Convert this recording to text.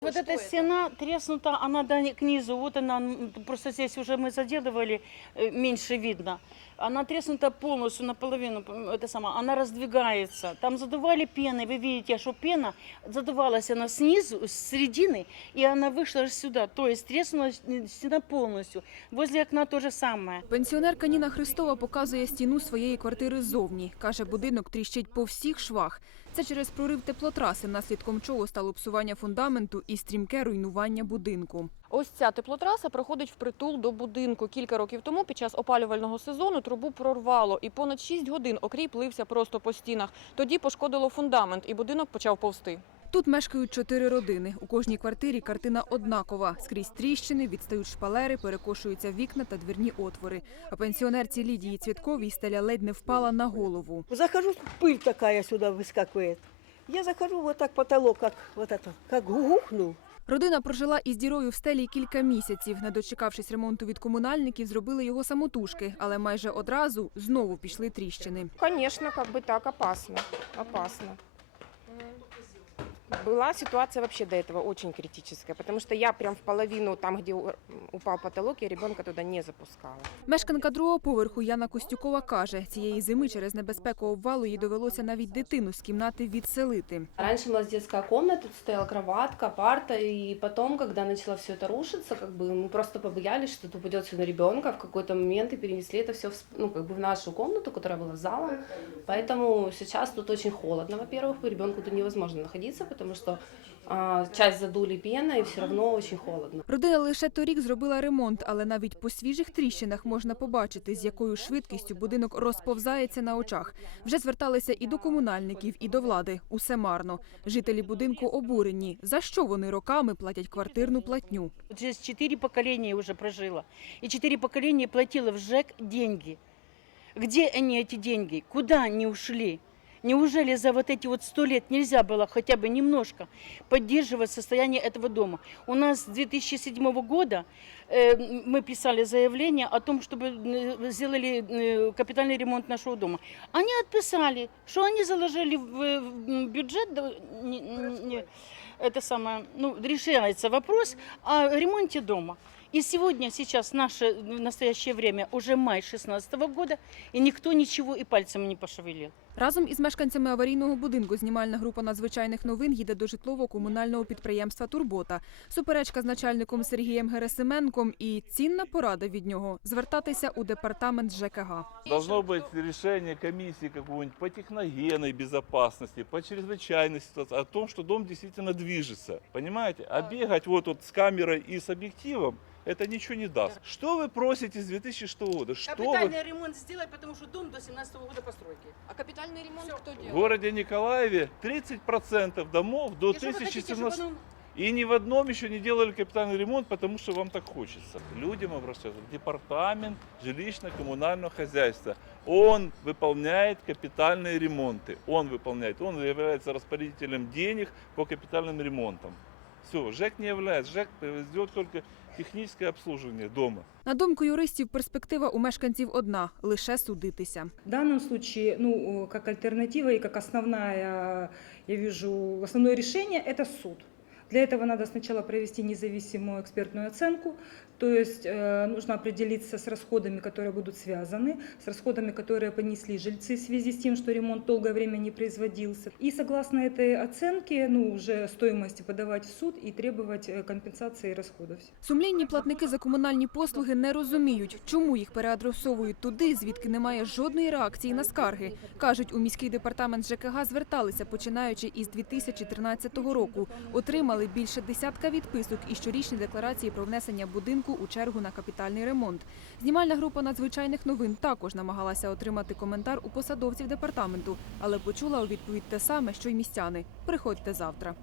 Вот Что эта это? стена треснута, она до к низу. Вот она, м, просто здесь уже мы заделывали, э, меньше видно. Она треснута полностью наполовину, м, это сама, она раздвигается. Там задували пеной, вы видите, что пена задувалась она снизу, с середины, и она вышла аж сюда. То есть треснула э, стена полностью. Возле окна то же самое. Пенсіонерка Ніна Христова показує стіну своєї квартири ззовні. Каже, будинок тріщить по всіх швах. Це через прорив теплотраси, наслідком чого стало псування фундаменту і стрімке руйнування будинку. Ось ця теплотраса проходить впритул до будинку. Кілька років тому під час опалювального сезону трубу прорвало і понад 6 годин окріп лився просто по стінах. Тоді пошкодило фундамент і будинок почав повсти. Тут мешкають чотири родини. У кожній квартирі картина однакова. Скрізь тріщини, відстають шпалери, перекошуються вікна та двірні отвори. А пенсіонерці Лідії Цвітковій стеля ледь не впала на голову. Захожу, пыль такая сюда выскакивает. Я захожу, вот так потолок, как вот это, как гухнул. Родина прожила із дірою в стелі кілька місяців. Не дочекавшись ремонту від комунальників, зробили його самотужки, але майже одразу знову пішли тріщини. Звісно, бы так опасно. Опасно Была ситуация вообще до этого очень критическая, потому что я прям в половину, там, где у- упал потолок, я ребенка туда не запускала. Мешканка другого поверху Яна Костюкова каже, цієї зими через небезпеку обвалу їй довелося навіть дитину з кімнати відселити. Раньше у нас детская комната, тут стояла кроватка, парта, и потом, когда начало все это рушиться, как бы мы просто побоялись, что это упадет все на ребенка в какой-то момент и перенесли это все ну, как бы в нашу комнату, которая была залом. Поэтому сейчас тут очень холодно, во-первых, ребенку тут невозможно находиться, потому что а, часть задули пеной, и все равно очень холодно. Родина лише торік зробила ремонт, але навіть по свіжих тріщинах можна побачити, з якою швидкістю будинок розповзається на очах. Вже зверталися і до комунальників, і до влади. Усе марно. Жителі будинку обурені. За що вони роками платять квартирну платню? Вот Здесь четыре поколения уже прожило. И четыре поколения платила в ЖЭК деньги. Где они, эти деньги? Куда они ушли? Неужели за вот эти вот сто лет нельзя было хотя бы немножко поддерживать состояние этого дома? У нас с 2007 года э, мы писали заявление о том, чтобы э, сделали э, капитальный ремонт нашего дома. Они отписали, что они заложили в, бюджет, не- не- это самое, ну, решается вопрос о ремонте дома. И сегодня, сейчас, наше в настоящее время, уже май 16 года, и никто ничего и пальцем не пошевелил. Разом із мешканцями аварійного будинку знімальна група надзвичайних новин їде до житлово-комунального підприємства Турбота. Суперечка з начальником Сергієм Герасименком і цінна порада від нього звертатися у департамент ЖКГ. Должно быть решение комиссии какого-нибудь по техногенной безопасности, по чрезвычайной ситуации, о том, что дом действительно движется. Понимаете? А бегать вот, вот с камерой и с объективом, это ничего не даст. Что вы просите с 2006 года? Что вы... ремонт сделай, потому что дом до 17 года постройки. А капітальний ремонт хто В городе Николаеве 30% домов до 2017 И ни в одном еще не делали капитальный ремонт, потому что вам так хочется. Людям обращаться в департамент жилищно-коммунального хозяйства. Он выполняет капитальные ремонты. Он выполняет. Он является распорядителем денег по капитальным ремонтам. Все, ЖЭК не является. ЖЭК ведет только техническое обслуживание дома. На думку юристів, перспектива у мешканців одна лише судитися. В данном случае, ну, как альтернатива и как основная, я вижу, основное решение – это суд. Для этого надо сначала провести независимую экспертную оценку, то есть э, нужно определиться с расходами, которые будут связаны, с расходами, которые понесли жильцы в связи с тем, что ремонт долгое время не производился. И согласно этой оценке, ну, уже стоимости подавать в суд и требовать э, компенсации расходов. Сумлінні платники за комунальні послуги не розуміють, чому їх переадресовують туди, звідки немає жодної реакції на скарги. Кажуть, у міський департамент ЖКГ зверталися, починаючи із 2013 року. Отримали більше десятка відписок і щорічні декларації про внесення будинку у чергу на капітальний ремонт. Знімальна група надзвичайних новин також намагалася отримати коментар у посадовців департаменту, але почула у відповідь те саме, що й містяни. Приходьте завтра.